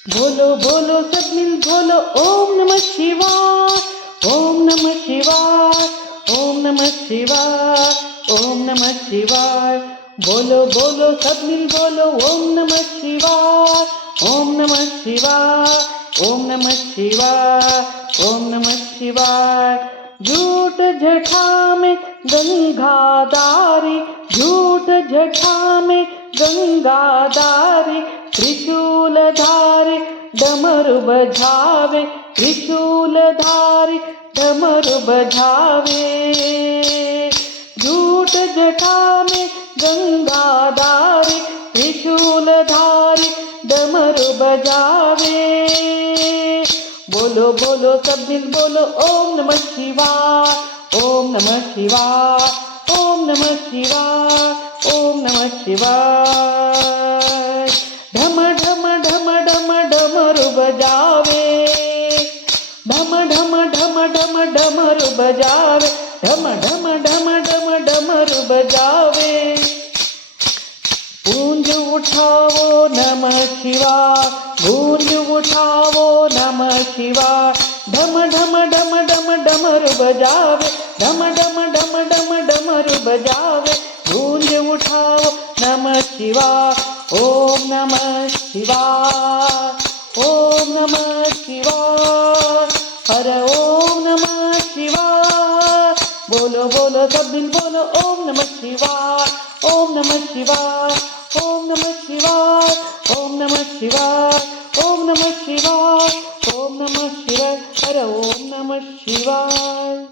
बोलो बोलो सब मिल बोलो ओम नमः शिवाय, ओम नमः शिवाय, ओम नमः शिवाय, ओम नमः शिवाय। बोलो बोलो सब मिल बोलो ओम नमः शिवाय, ओम नमः शिवाय, ओम नमः शिवाय, ओम नमः शिवाय। झूठ जठा में गंगाधारी, झूठ जठा में गंगाधारी, त्रिशूलधारी डमरू बजावे, त्रिशूलधारी डमरू बजावे। झूठ जटा में गंगाधारी, त्रिशूलधारी डमरू बजावे। बोलो बोलो सब दिल बोलो ओम नमः शिवाय, ओम नमः शिवाय, ओम नमः शिवाय, ओम नमः शिवाय। ढम ढम ढम ढम डमरू बजावे, ढम ढम ढम ढम डमरू बजावे, ढम ढम ढम ढम डमरू बजावे। गूंज उठावो नमः शिवाय, गूंज उठावो नमः शिवाय। ढम ढम ढम ढम डमरू बजावे, ढम ढम ढम ढम डमरू बजावे। गूंज उठाओ नमः शिवाय, ओम नमः शिवाय, ओम नमः शिवाय, हर ओम नमः शिवाय। बोलो बोलो सब दिन बोलो ओम नमः शिवाय, ओम नमः शिवाय, ओम नमः शिवाय, ओम नमः शिवाय, ओम नमः शिवाय, ओम नमः शिवाय, हर ओम नमः शिवाय।